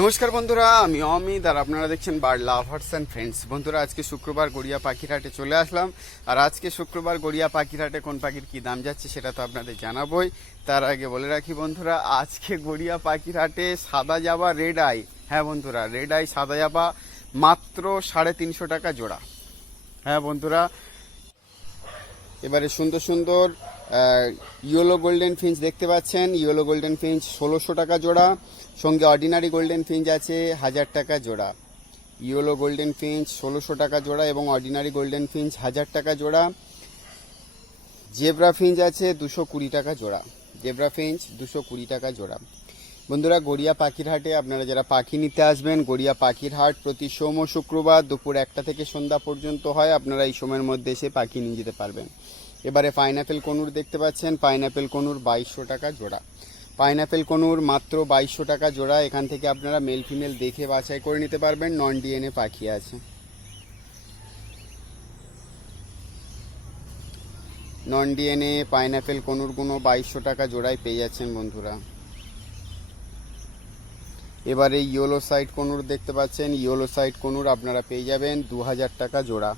নমস্কার বন্ধুরা, আমি অমিত আর আপনারা দেখছেন বার লাভার্স অ্যান্ড ফ্রেন্ডস। বন্ধুরা, আজকে শুক্রবার গড়িয়া পাখিরহাটে চলে আসলাম। আর আজকে শুক্রবার গড়িয়া পাখিরহাটে কোন পাখির কি দাম যাচ্ছে সেটা তো আপনাদের জানাবোই। তার আগে বলে রাখি বন্ধুরা, আজকে গড়িয়া পাখিরহাটে সাদা জাবা রেড আই। হ্যাঁ বন্ধুরা, রেড আই সাদা জাবা মাত্র সাড়ে তিনশো টাকা জোড়া। হ্যাঁ বন্ধুরা এবারে সুন্দর সুন্দর ইয়েলো গোল্ডেন ফিঞ্চ দেখতে পাচ্ছেন। ইয়েলো গোল্ডেন ফিঞ্চ ষোলোশো টাকা জোড়া। সঙ্গে অর্ডিনারি গোল্ডেন ফিঞ্চ আছে, হাজার টাকা জোড়া। ইয়েলো গোল্ডেন ফিঞ্চ ষোলোশো টাকা জোড়া এবং অর্ডিনারি গোল্ডেন ফিঞ্চ হাজার টাকা জোড়া। জেব্রা ফিঞ্চ আছে, দুশো কুড়ি টাকা জোড়া। জেব্রা ফিঞ্চ দুশো কুড়ি টাকা জোড়া। বন্ধুরা, গড়িয়া পাখির হাটে আপনারা যারা পাখি নিতে আসবেন, গড়িয়া পাখির হাট প্রতি সোম শুক্রবার দুপুর একটা থেকে সন্ধ্যা পর্যন্ত হয়। আপনারা এই সময়ের মধ্যে এসে পাখি নিয়ে যেতে পারবেন। এবারে পাইনাপেল কনুর দেখতে পাচ্ছেন, পাইনাপেল কনুর বাইশশো টাকা জোড়া। পাইনাপেল কনুর মাত্র বাইশশো টাকা জোড়া, এখান থেকে আপনারা মেল ফিমেল দেখে বাছাই করে নিতে পারবেন, নন ডিএনএ পাখি আছে। নন ডিএনএ পাইনাপেল কনুরগুলো বাইশশো টাকা জোড়ায় পেয়ে যাচ্ছেন বন্ধুরা। এবারে ইয়োলো সাইড কনুর দেখতে পাচ্ছেন, ইয়োলো সাইড কনুর আপনারা পেয়ে যাবেন দু হাজার টাকা জোড়া।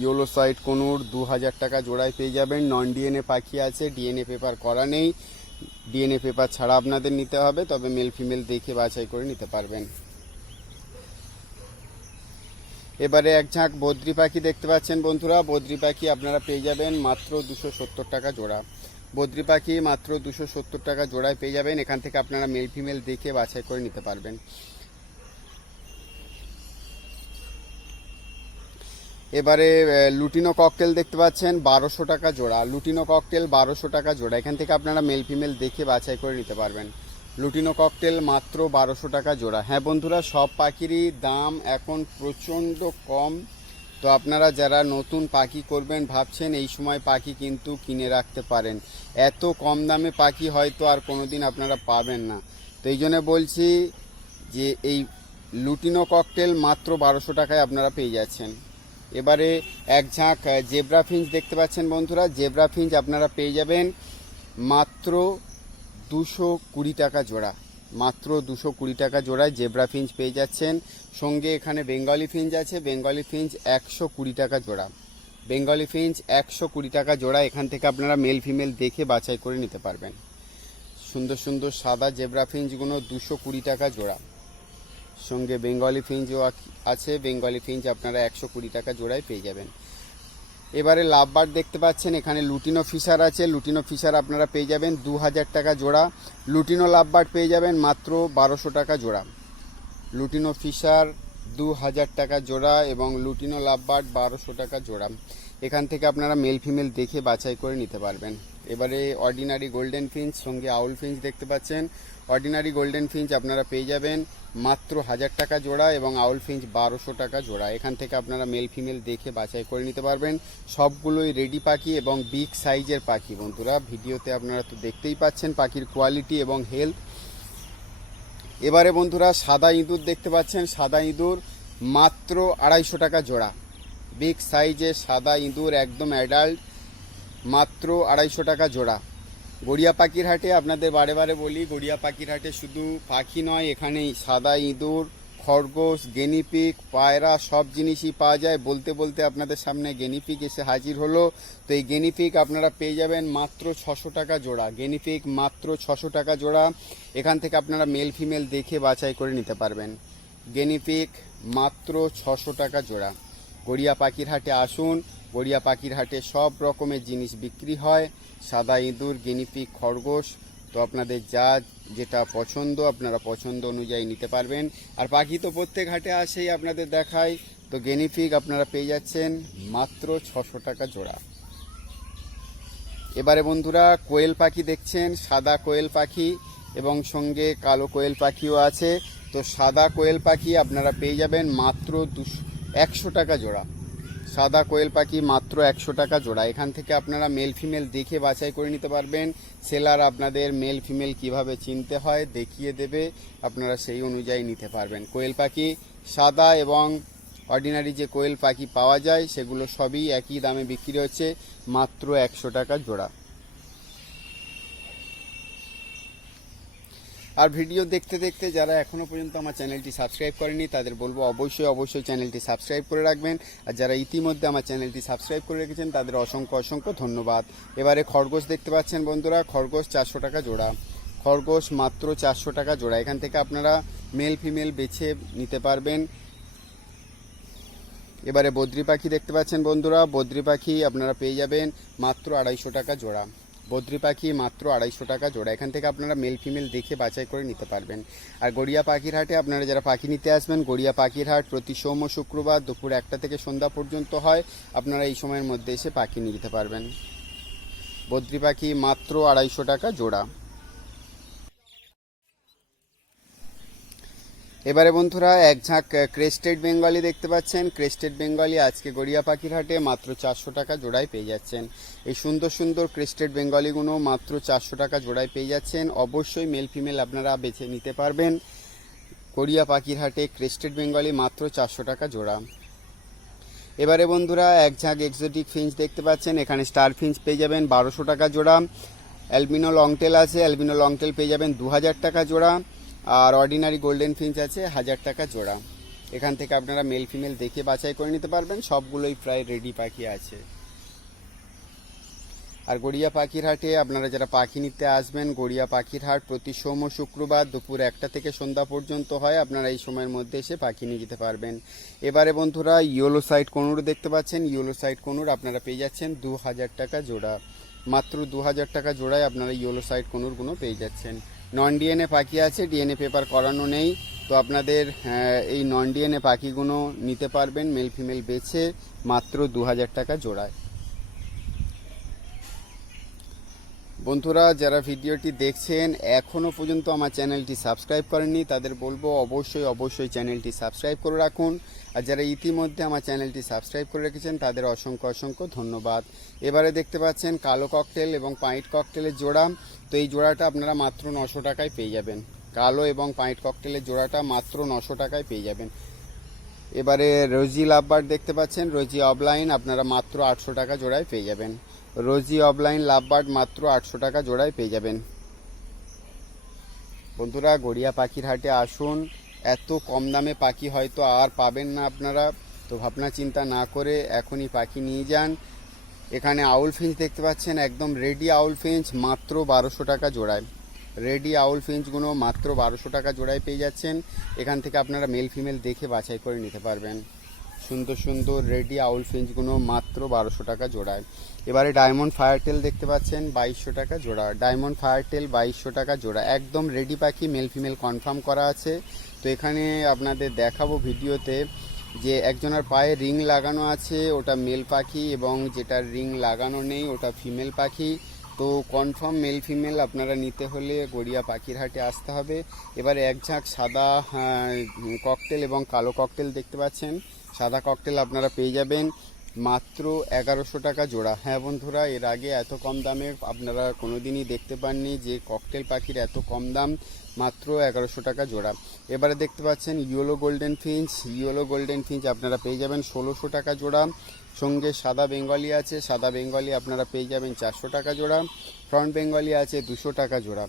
ইয়েলো সাইড কনুর দু হাজার টাকা জোড়ায় পেয়ে যাবেন। নন ডিএনএ পাখি আছে ডিএনএ পেপার করা নেই। ডিএনএ পেপার ছাড়া আপনাদের নিতে হবে, তবে মেল ফিমেল দেখে বাছাই করে নিতে পারবেন। এবারে এক ঝাঁক বদ্রি পাখি দেখতে পাচ্ছেন বন্ধুরা। বদ্রি পাখি আপনারা পেয়ে যাবেন মাত্র দুশো সত্তর টাকা জোড়া। বদ্রি পাখি মাত্র দুশো সত্তর টাকা জোড়ায় পেয়ে যাবেন। এখান থেকে আপনারা মেল ফিমেল দেখে বাছাই করে নিতে পারবেন। এবারে লুটিনো ককটেল দেখতে পাচ্ছেন, বারোশো টাকা জোড়া। লুটিনো ককটেল বারোশো টাকা জোড়া। এখান থেকে আপনারা মেল ফিমেল দেখে বাছাই করে নিতে পারবেন। লুটিনো ককটেল মাত্র বারোশো টাকা জোড়া। হ্যাঁ বন্ধুরা, সব পাখিরই দাম এখন প্রচণ্ড কম। তো আপনারা যারা নতুন পাখি করবেন, ভাবছেন এই সময় পাখি কিন্তু কিনে রাখতে পারেন। এত কম দামে পাখি হয়তো আর কোনো দিন আপনারা পাবেন না। তো এই জন্য বলছি যে, এই লুটিনো ককটেল মাত্র বারোশো টাকায় আপনারা পেয়ে যাচ্ছেন। এবারে এক ঝাঁক জেব্রা ফিঞ্চ দেখতে পাচ্ছেন বন্ধুরা। জেব্রা ফিঞ্চ আপনারা পেয়ে যাবেন মাত্র দুশো কুড়ি টাকা জোড়া। মাত্র দুশো কুড়ি টাকা জোড়ায় জেব্রা ফিঞ্চ পেয়ে যাচ্ছেন। সঙ্গে এখানে বেঙ্গলি ফিঞ্চ আছে। বেঙ্গলি ফিঞ্চ একশো কুড়ি টাকা জোড়া। বেঙ্গলি ফিঞ্চ একশো কুড়ি টাকা জোড়া। এখান থেকে আপনারা মেল ফিমেল দেখে বাছাই করে নিতে পারবেন। সুন্দর সুন্দর সাদা জেব্রা ফিঞ্চগুলো দুশো কুড়ি টাকা জোড়া। সঙ্গে বেঙ্গলি ফিঞ্চও আছে। বেঙ্গলি ফিঞ্চ আপনারা একশো কুড়ি টাকা জোড়ায় পেয়ে যাবেন। এবারে লাভ লাভবার দেখতে পাচ্ছেন, এখানে লুটিনো ফিশার আছে। লুটিনো ফিশার আপনারা পেয়ে যাবেন দু হাজার টাকা জোড়া। লুটিনো লাভ লাভবার পেয়ে যাবেন মাত্র বারোশো টাকা জোড়া। লুটিনো ফিশার দু হাজার টাকা জোড়া এবং লুটিনো লাভবার্ড বারোশো টাকা জোড়া। এখান থেকে আপনারা মেল ফিমেল দেখে বাছাই করে নিতে পারবেন। এবারে অর্ডিনারি গোল্ডেন ফিঞ্চ, সঙ্গে আউল ফিঞ্চ দেখতে পাচ্ছেন। অর্ডিনারি গোল্ডেন ফিঞ্চ আপনারা পেয়ে যাবেন মাত্র হাজার টাকা জোড়া এবং আউল ফিঞ্চ বারোশো টাকা জোড়া। এখান থেকে আপনারা মেল ফিমেল দেখে বাছাই করে নিতে পারবেন। সবগুলোই রেডি পাখি এবং বিগ সাইজের পাখি বন্ধুরা। ভিডিওতে আপনারা তো দেখতেই পাচ্ছেন পাখির কোয়ালিটি এবং হেলথ এবারে বন্ধুরা সাদা ইঁদুর দেখতে পাচ্ছেন। সাদা ইঁদুর মাত্র আড়াইশো টাকা জোড়া। বিগ সাইজের সাদা ইঁদুর একদম অ্যাডাল্ট মাত্র আড়াইশো টাকা জোড়া। গড়িয়া পাখির হাটে আপনাদের বারে বারে বলি, গড়িয়া পাখির হাটে শুধু পাখি নয় এখানে সাদা ইঁদুর, খরগোশ গেনিপিক পায়রা, সব জিনিসই পাওয়া যায়। বলতে বলতে আপনাদের সামনে গেনিপিক এসে হাজির হলো। তো এই গেনিপিক আপনারা পেয়ে যাবেন মাত্র ছশো টাকা জোড়া। গেনিপিক মাত্র ছশো টাকা জোড়া। এখান থেকে আপনারা মেল ফিমেল দেখে বাছাই করে নিতে পারবেন। গেনিপিক মাত্র ছশো টাকা জোড়া। গড়িয়া পাখির হাটে আসুন। গড়িয়া পাখির হাটে সব রকমের জিনিস বিক্রি হয়। সাদা ইঁদুর গেনিপিক খরগোশ। তো আপনাদের যা যেটা পছন্দ, আপনারা পছন্দ অনুযায়ী নিতে পারবেন। আর পাখি তো প্রত্যেক হাটে আসেই আপনাদের দেখায় তো গেনিফিক আপনারা পেয়ে যাচ্ছেন মাত্র ছশো টাকা জোড়া। এবারে বন্ধুরা, কোয়েল পাখি দেখছেন, সাদা কোয়েল পাখি এবং সঙ্গে কালো কোয়েল পাখিও আছে। তো সাদা কোয়েল পাখি আপনারা পেয়ে যাবেন মাত্র দুশো একশো টাকা জোড়া। সাদা কোয়েল পাখি মাত্র একশো টাকা জোড়া। এখান থেকে আপনারা মেল ফিমেল দেখে বাছাই করে নিতে পারবেন। সেলার আপনাদের মেল ফিমেল কীভাবে চিনতে হয় দেখিয়ে দেবে। আপনারা সেই অনুযায়ী নিতে পারবেন। কোয়েল পাখি সাদা এবং অর্ডিনারি যে কোয়েল পাখি পাওয়া যায়, সেগুলো সবই একই দামে বিক্রি হচ্ছে, মাত্র একশো টাকা জোড়া। আর ভিডিও দেখতে দেখতে যারা এখনও পর্যন্ত আমার চ্যানেলটি সাবস্ক্রাইব করেনি তাদের বলব অবশ্যই অবশ্যই চ্যানেলটি সাবস্ক্রাইব করে রাখবেন। আর যারা ইতিমধ্যে আমার চ্যানেলটি সাবস্ক্রাইব করে রেখেছেন, তাদের অসংখ্য অসংখ্য ধন্যবাদ। এবারে খরগোশ দেখতে পাচ্ছেন বন্ধুরা, খরগোশ চারশো টাকা জোড়া। খরগোশ মাত্র চারশো টাকা জোড়া। এখান থেকে আপনারা মেল, ফিমেল বেছে নিতে পারবেন। এবারে বদ্রি পাখি দেখতে পাচ্ছেন বন্ধুরা। বদ্রি পাখি আপনারা পেয়ে যাবেন মাত্র আড়াইশো টাকা জোড়া। বদ্রি পাখি মাত্র আড়াইশো টাকা জোড়া। এখান থেকে আপনারা মেল ফিমেল দেখে বাছাই করে নিতে পারবেন। আর গড়িয়া পাখির হাটে আপনারা যারা পাখি নিতে আসবেন, গড়িয়া পাখির হাট প্রতি সোম ও শুক্রবার দুপুর একটা থেকে সন্ধ্যা পর্যন্ত হয়। আপনারা এই সময়ের মধ্যে এসে পাখি নিতে পারবেন। বদ্রি পাখি মাত্র আড়াইশো টাকা জোড়া। এবারে বন্ধুরা এক ঝাঁক ক্রেস্টেড বেঙ্গলি দেখতে পাচ্ছেন। ক্রেস্টেড বেঙ্গলি আজকে গড়িয়া পাখির হাটে মাত্র চারশো টাকা জোড়ায় পেয়ে যাচ্ছেন। এই সুন্দর সুন্দর ক্রেস্টেড বেঙ্গলিগুলো মাত্র চারশো টাকা জোড়ায় পেয়ে যাচ্ছেন। অবশ্যই মেল ফিমেল আপনারা বেছে নিতে পারবেন। গড়িয়া পাখির হাটে ক্রেস্টেড বেঙ্গলি মাত্র চারশো টাকা জোড়া। এবারে বন্ধুরা এক ঝাঁক এক্সোটিক ফিঞ্চ দেখতে পাচ্ছেন। এখানে স্টার ফিঞ্চ পেয়ে যাবেন বারোশো টাকা জোড়া। অ্যালবিনো লংটেল আছে। অ্যালবিনো লংটেল পেয়ে যাবেন দু হাজার টাকা জোড়া। আর অর্ডিনারি গোল্ডেন ফিঞ্চ আছে, হাজার টাকা জোড়া। এখান থেকে আপনারা মেল ফিমেল দেখে বাছাই করে নিতে পারবেন, সবগুলোই প্রায় রেডি পাখি আছে। আর গড়িয়া পাখির হাটে আপনারা যারা পাখি নিতে আসবেন, গড়িয়া পাখির হাট প্রতি সোম ও শুক্রবার দুপুর একটা থেকে সন্ধ্যা পর্যন্ত হয়, আপনারা এই সময়ের মধ্যে এসে পাখি নিয়ে যেতে পারবেন। এবারে বন্ধুরা ইয়েলো সাইড কোনুর দেখতে পাচ্ছেন ইয়েলো সাইড কোনুর আপনারা পেয়ে যাচ্ছেন দু হাজার টাকা জোড়া। মাত্র দু হাজার টাকা জোড়ায় আপনারা ইয়েলো সাইড কোনুরগুলো পেয়ে যাচ্ছেন। নন ডিএনএ পাখি আছে ডিএনএ পেপার করানো নেই। তো আপনাদের এই নন ডিএনএ পাখিগুলো নিতে পারবেন মেল ফিমেল বেছে মাত্র দু হাজার টাকা জোড়ায়। বন্ধুরা, যারা ভিডিওটি দেখছেন এখনও পর্যন্ত আমার চ্যানেলটি সাবস্ক্রাইব করেননি, তাদের বলব অবশ্যই অবশ্যই চ্যানেলটি সাবস্ক্রাইব করে রাখুন। আর যারা ইতিমধ্যে আমার চ্যানেলটি সাবস্ক্রাইব করে রেখেছেন, তাদের অসংখ্য অসংখ্য ধন্যবাদ। এবারে দেখতে পাচ্ছেন কালো ককটেল এবং পাইট ককটেলের জোড়া। তো এই জোড়াটা আপনারা মাত্র নশো টাকায় পেয়ে যাবেন। কালো এবং পাইট ককটেলের জোড়াটা মাত্র নশো টাকায় পেয়ে যাবেন। এবারে রোজি লাভবার দেখতে পাচ্ছেন, রোজি অফলাইন আপনারা মাত্র আটশো টাকা জোড়ায় পেয়ে যাবেন। রোজি অফলাইন লাভবার্ড মাত্র আটশো টাকা জোড়ায় পেয়ে যাবেন। বন্ধুরা, গড়িয়া পাখির হাটে আসুন। এত কম দামে পাখি হয়তো আর পাবেন না আপনারা। তো ভাবনা চিন্তা না করে এখনই পাখি নিয়ে যান। এখানে আউল ফিঞ্চ দেখতে পাচ্ছেন, একদম রেডি আউল ফিঞ্চ, মাত্র বারোশো টাকা জোড়ায়। রেডি আউল ফিঞ্চগুলো মাত্র বারোশো টাকা জোড়ায় পেয়ে যাচ্ছেন। এখান থেকে আপনারা মেল ফিমেল দেখে বাছাই করে নিতে পারবেন। সুন্দর সুন্দর রেডি আউল ফিঞ্চগুলো মাত্র বারোশো টাকা জোড়ায়। এবারে ডায়মন্ড ফায়ারটেল দেখতে পাচ্ছেন, বাইশশো টাকা জোড়া। ডায়মন্ড ফায়ারটেল বাইশশো টাকা জোড়া। একদম রেডি পাখি, মেল ফিমেল কনফার্ম করা আছে। তো এখানে আপনাদের দেখাবো ভিডিওতে যে একজনের পায়ে রিং লাগানো আছে, ওটা মেল পাখি এবং যেটার রিং লাগানো নেই, ওটা ফিমেল পাখি। তো কনফার্ম মেল ফিমেল আপনারা নিতে হলে গড়িয়া পাখির হাটে আসতে হবে। এবারে এক ঝাঁক সাদা ককটেল এবং কালো ককটেল দেখতে পাচ্ছেন। সাদা ককটেল আপনারা পেয়ে যাবেন। মাত্র এগারোশো টাকা জোড়া। হ্যাঁ বন্ধুরা, এর আগে এত কম দামে আপনারা কোনোদিনই দেখতে পাননি যে ককটেল পাখির এত কম দাম, মাত্র এগারোশো টাকা জোড়া। এবারে দেখতে পাচ্ছেন yellow golden finch yellow golden finch আপনারা পেয়ে যাবেন ষোলোশো টাকা জোড়া। সঙ্গে সাদা বেঙ্গলি আছে, সাদা বেঙ্গলি আপনারা পেয়ে যাবেন চারশো টাকা জোড়া। ফ্রন্ট বেঙ্গলি আছে, দুশো টাকা জোড়া।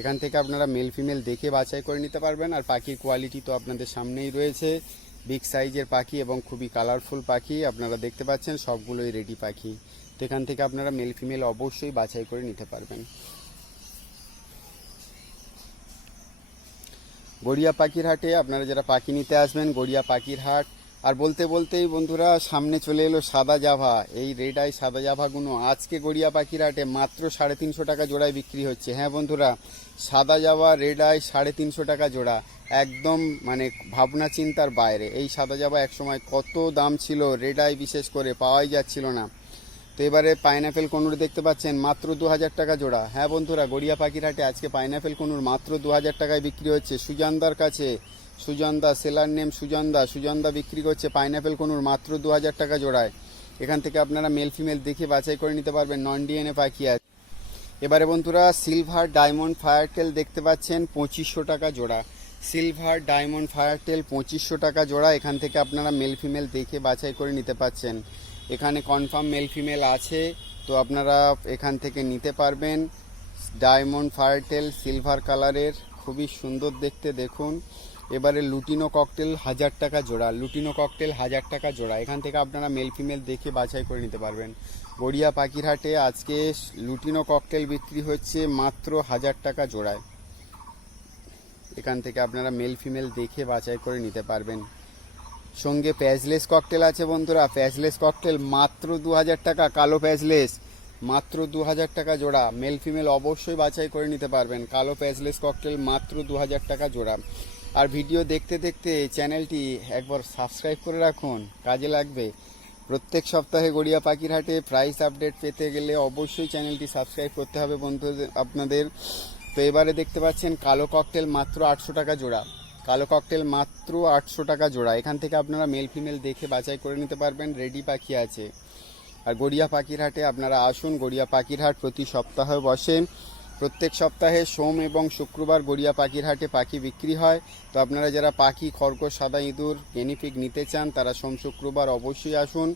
এখান থেকে আপনারা মেল ফিমেল দেখে বাছাই করে নিতে পারবেন। আর পাখির কোয়ালিটি তো আপনাদের সামনেই রয়েছে। বিগ সাইজের পাখি এবং খুবই কালারফুল পাখি, আপনারা দেখতে পাচ্ছেন, সবগুলোই রেডি পাখি। তো এখান থেকে আপনারা মেল ফিমেল অবশ্যই বাছাই করে নিতে পারবেন। গড়িয়া পাখির হাটে আপনারা যারা পাখি নিতে আসবেন, গড়িয়া পাখির হাট। আর বলতে বলতেই বন্ধুরা, সামনে চলে এলো সাদা জাভা। এই রেড আই সাদা জাভাগুলো আজকে গড়িয়া পাখির হাটে মাত্র সাড়ে তিনশো টাকা জোড়ায় বিক্রি হচ্ছে। হ্যাঁ বন্ধুরা, সাদা জাভা, রেড আই সাড়ে তিনশো টাকা জোড়া। একদম মানে ভাবনা চিন্তার বাইরে। এই সাদা জাভা একসময় কত দাম ছিল, রেড আই বিশেষ করে পাওয়াই যাচ্ছিল না। তো এবারে পাইনাপেল কনুর দেখতে পাচ্ছেন, মাত্র দু হাজার টাকা জোড়া। হ্যাঁ বন্ধুরা, গড়িয়া পাখির হাটে আজকে পাইনাপেল কনুর মাত্র দু হাজার টাকায় বিক্রি হচ্ছে। সুজানদার কাছে, সুজনদা, সেলার নেম সুজনদা সুজনদা বিক্রি করছে পাইনাপেল কনুর মাত্র দু হাজার টাকা জোড়ায়। এখান থেকে আপনারা মেল ফিমেল দেখে বাছাই করে নিতে পারবেন, নন ডিএনএ পাখি আছে। এবারে বন্ধুরা, সিলভার ডায়মন্ড ফায়ারটেল দেখতে পাচ্ছেন, পঁচিশশো টাকা জোড়া। সিলভার ডায়মন্ড ফায়ারটেল পঁচিশশো টাকা জোড়া। এখান থেকে আপনারা মেল ফিমেল দেখে বাছাই করে নিতে পাচ্ছেন। এখানে কনফার্ম মেল ফিমেল আছে, তো আপনারা এখান থেকে নিতে পারবেন। ডায়মন্ড ফায়ারটেল সিলভার কালারের খুবই সুন্দর দেখতে দেখুন। এবারে লুটিনো ককটেল হাজার টাকা জোড়া। লুটিনো ককটেল হাজার টাকা জোড়া। এখান থেকে আপনারা মেল ফিমেল দেখে বাছাই করে নিতে পারবেন। গড়িয়া পাখিরহাটে আজকে লুটিনো ককটেল বিক্রি হচ্ছে মাত্র হাজার টাকা জোড়ায়। এখান থেকে আপনারা মেল ফিমেল দেখে বাছাই করে নিতে পারবেন। সঙ্গে প্যাজলেস ককটেল আছে বন্ধুরা। প্যাজলেস ককটেল মাত্র দু হাজার টাকা, কালো প্যাজলেস মাত্র দু হাজার টাকা জোড়া। মেল ফিমেল অবশ্যই বাছাই করে নিতে পারবেন। কালো প্যাজলেস ককটেল মাত্র দু হাজার টাকা জোড়া। আর ভিডিও দেখতে দেখতে চ্যানেলটি একবার সাবস্ক্রাইব করে রাখুন। কাজে লাগবে। প্রত্যেক সপ্তাহে গড়িয়া পাখির হাটে প্রাইস আপডেট পেতে গেলে অবশ্যই চ্যানেলটি সাবস্ক্রাইব করতে হবে বন্ধুদের, আপনাদের। তো এবারে দেখতে পাচ্ছেন কালো ককটেল মাত্র আটশো টাকা জোড়া। কালো ককটেল মাত্র আটশো টাকা জোড়া। এখান থেকে আপনারা মেল ফিমেল দেখে বাছাই করে নিতে পারবেন। রেডি পাখি আছে। আর গড়িয়া পাখির হাটে আপনারা আসুন। গড়িয়া পাখির হাট প্রতি সপ্তাহে বসে। প্রত্যেক সপ্তাহে সোম এবং শুক্রবার গড়িয়া পাখির হাটে পাখি বিক্রি হয়। তো আপনারা যারা পাখি, খরগোশ, সাদা ইঁদুর বেনিফিক নিতে চান, তারা সোম, শুক্রবার অবশ্যই আসুন।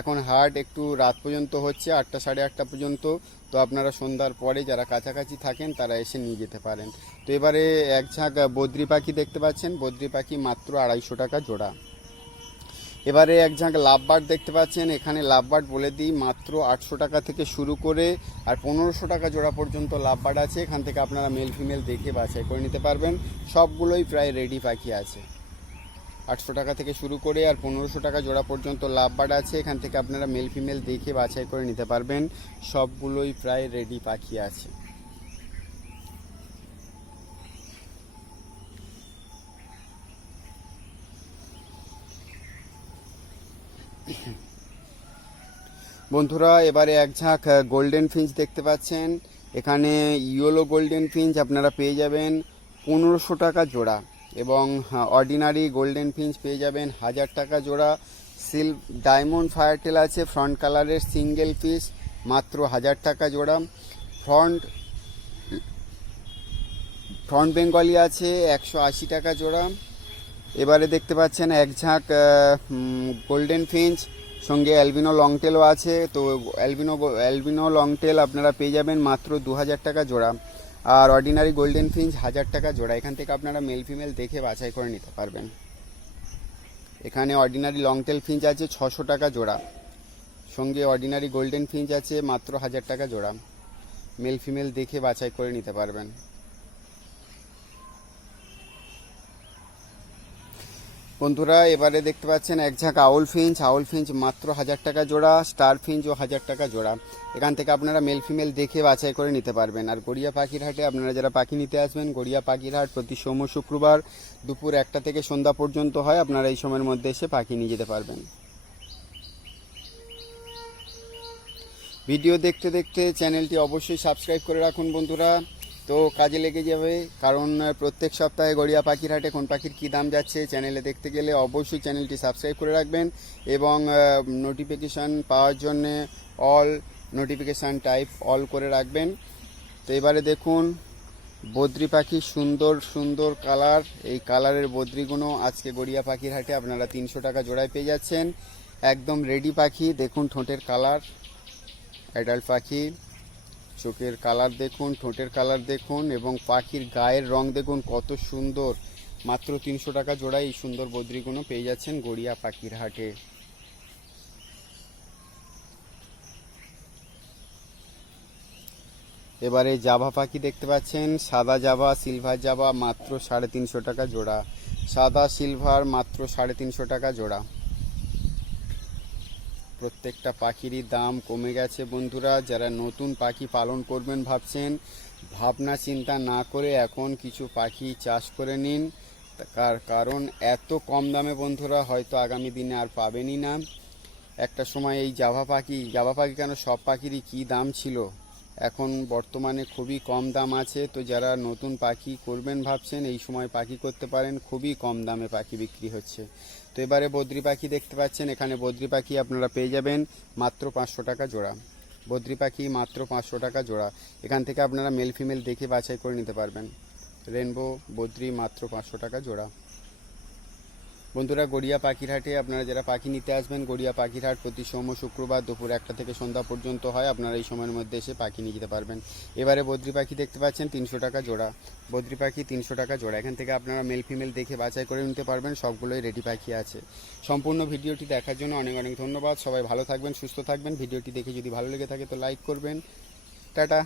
এখন হাট একটু রাত পর্যন্ত হচ্ছে, আটটা সাড়ে আটটা পর্যন্ত। তো আপনারা সন্ধ্যার পরে যারা কাছাকাছি থাকেন, তারা এসে নিয়ে যেতে পারেন। তো এবারে এক ঝাঁক বদ্রি পাখি দেখতে পাচ্ছেন। বদ্রি পাখি মাত্র আড়াইশো টাকা জোড়া। এবারে এক ঝাঁক লাভবার্ড দেখতে পাচ্ছেন। এখানে লাভবার্ড বলে দিই, মাত্র আটশো টাকা থেকে শুরু করে আর পনেরোশো টাকা জোড়া পর্যন্ত লাভবার্ড আছে। এখান থেকে আপনারা মেল ফিমেল দেখে বাছাই করে নিতে পারবেন। সবগুলোই প্রায় রেডি পাখি আছে। আটশো টাকা থেকে শুরু করে আর পনেরোশো টাকা জোড়া পর্যন্ত লাভবার্ড আছে। এখান থেকে আপনারা মেল ফিমেল দেখে বাছাই করে নিতে পারবেন। সবগুলোই প্রায় রেডি পাখি আছে। বন্ধুরা, এবারে এক ঝাঁক গোল্ডেন ফিঞ্চ দেখতে পাচ্ছেন। এখানে ইয়েলো গোল্ডেন ফিঞ্চ আপনারা পেয়ে যাবেন। পনেরোশো টাকা জোড়া। এবং অর্ডিনারি গোল্ডেন ফিঞ্চ পেয়ে যাবেন হাজার টাকা জোড়া। সিল ডায়মন্ড ফায়ারটেল আছে ফ্রন্ট কালারের সিঙ্গেল পিস মাত্র হাজার টাকা জোড়া। ফ্রন্ট ফ্রন্ট বেঙ্গলি আছে, একশো আশি টাকা জোড়া। এবারে দেখতে পাচ্ছেন এক ঝাঁক গোল্ডেন ফিঞ্চ সঙ্গে অ্যালবিনো লংটেলও আছে। তো অ্যালবিনো অ্যালবিনো লংটেল আপনারা পেয়ে যাবেন মাত্র দু হাজার টাকা জোড়া। আর অর্ডিনারি গোল্ডেন ফিঞ্চ হাজার টাকা জোড়া। এখান থেকে আপনারা মেল ফিমেল দেখে বাছাই করে নিতে পারবেন। এখানে অর্ডিনারি লংটেল ফিঞ্চ আছে, ছশো টাকা জোড়া। সঙ্গে অর্ডিনারি গোল্ডেন ফিঞ্চ আছে, মাত্র হাজার টাকা জোড়া। মেল ফিমেল দেখে বাছাই করে নিতে পারবেন। বন্ধুরা, এবারে দেখতে পাচ্ছেন এক ঝাঁক আউল ফিঞ্চ। আউল ফিঞ্চ মাত্র হাজার টাকা জোড়া, স্টার ফিঞ্চ ও হাজার টাকা জোড়া। এখান থেকে আপনারা মেল ফিমেল দেখে বাছাই করে নিতে পারবেন। আর গড়িয়া পাখির হাটে আপনারা যারা পাখি নিতে আসবেন, গড়িয়া পাখির হাট প্রতি সোম শুক্রবার দুপুর একটা থেকে সন্ধ্যা পর্যন্ত হয়। আপনারা এই সময়ের মধ্যে এসে পাখি নিয়ে যেতে পারবেন। ভিডিও দেখতে দেখতে চ্যানেলটি অবশ্যই সাবস্ক্রাইব করে রাখুন বন্ধুরা। তো কাজে লেগে যাবে, কারণ প্রত্যেক সপ্তাহে গড়িয়া পাখির হাটে কোন পাখির কী দাম যাচ্ছে চ্যানেলে দেখতে গেলে অবশ্যই চ্যানেলটি সাবস্ক্রাইব করে রাখবেন এবং নোটিফিকেশান পাওয়ার জন্য অল নোটিফিকেশান টাইপ অল করে রাখবেন। তো এবারে দেখুন, বদ্রি পাখি সুন্দর সুন্দর কালার এই কালারের বদ্রিগুলো আজকে গড়িয়া পাখির হাটে আপনারা তিনশো টাকা জোড়ায় পেয়ে যাচ্ছেন। একদম রেডি পাখি, দেখুন ঠোঁটের কালার অ্যাডাল্ট পাখি। চোখের কালার দেখুন, ঠোঁটের কালার দেখুন এবং পাখির গায়ের রং দেখুন, কত সুন্দর। মাত্র তিনশো টাকা জোড়ায় এই সুন্দর বদ্রিগুলো পেয়ে যাচ্ছেন গড়িয়া পাখির হাটে। এবারে জাভা পাখি দেখতে পাচ্ছেন, সাদা জাভা, সিলভার জাভা, মাত্র সাড়ে তিনশো টাকা জোড়া। সাদা, সিলভার, মাত্র সাড়ে তিনশো টাকা জোড়া। প্রত্যেকটা পাখিরই দাম কমে গেছে, বন্ধুরা। যারা নতুন পাখি পালন করবেন ভাবছেন, ভাবনা চিন্তা না করে এখন কিছু পাখি চাষ করে নিন। তার কারণ, এত কম দামে বন্ধুরা হয়তো আগামী দিনে আর পাবেনই না। একটা সময় এই জাভা পাখি জাভা পাখি কেন, সব পাখিরই কী দাম ছিল? এখন বর্তমানে খুবই কম দাম আছে। তো যারা নতুন পাখি করবেন ভাবছেন, এই সময় পাখি করতে পারেন, খুবই কম দামে পাখি বিক্রি হচ্ছে। তো এবারে বদ্রি পাখি দেখতে পাচ্ছেন, এখানে বদ্রি পাখি আপনারা পেয়ে যাবেন মাত্র পাঁচশো টাকা জোড়া। বদ্রি পাখি মাত্র পাঁচশো টাকা জোড়া। এখান থেকে আপনারা মেল ফিমেল দেখে বাছাই করে নিতে পারবেন। রেনবো বদ্রি মাত্র পাঁচশো টাকা জোড়া। বন্ধুরা গড়িয়া পাখিরহাটে আপনারা যারা পাখি নিতে আসবেন, গড়িয়া পাখিরহাট প্রতি সোম শুক্রবার দুপুর একটা থেকে সন্ধ্যা পর্যন্ত হয়। আপনারা এই সময়ের মধ্যে এসে পাখি নিয়ে যেতে পারবেন। এবারে বদ্রি পাখি দেখতে পাচ্ছেন, তিনশো টাকা জোড়া। বদ্রি পাখি তিনশো টাকা জোড়া। এখান থেকে আপনারা মেল ফিমেল দেখে বাছাই করে নিতে পারবেন। সবগুলোই রেডি পাখি আছে। সম্পূর্ণ ভিডিওটি দেখার জন্য অনেক অনেক ধন্যবাদ। সবাই ভালো থাকবেন, সুস্থ থাকবেন। ভিডিওটি দেখে যদি ভালো লেগে থাকে তো লাইক করবেন। টাটা।